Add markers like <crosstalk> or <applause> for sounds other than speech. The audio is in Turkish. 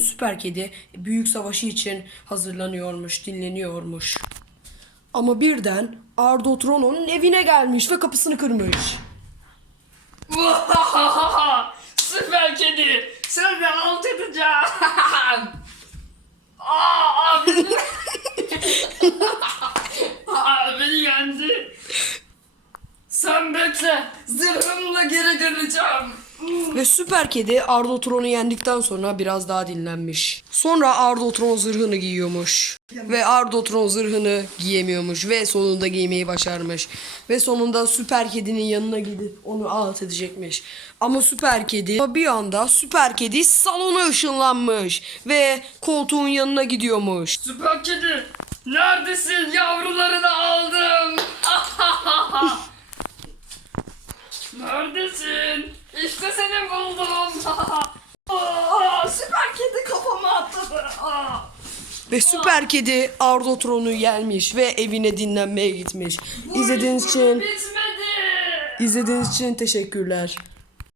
süper kedi büyük savaşı için hazırlanıyormuş, dinleniyormuş. Ama birden Ardotron'un evine gelmiş ve kapısını kırmış. <laughs> Süper kedi. Seni alt edeceğim. <laughs> Aa, abi. <laughs> Aa, beni yendi. Sen bekle. Zırhımla geri döneceğim. Ve süper kedi Ardotron'u yendikten sonra biraz daha dinlenmiş. Sonra Ardotron zırhını giyiyormuş. Ve Ardotron zırhını giyemiyormuş ve sonunda giymeyi başarmış. Ve sonunda süper kedinin yanına gidip onu alt edecekmiş. Ama süper kedi bir anda süper kedi salona ışınlanmış ve koltuğun yanına gidiyormuş. Süper kedi. Neredesin? Yavrularını aldım. Neredesin? İşte seni buldum. <laughs> Aa, süper kedi kafama atladı. Aa. Ve süper kedi Ardotron'u yenmiş ve evine dinlenmeye gitmiş. İzlediğiniz için Bitmedi. izlediğiniz için teşekkürler.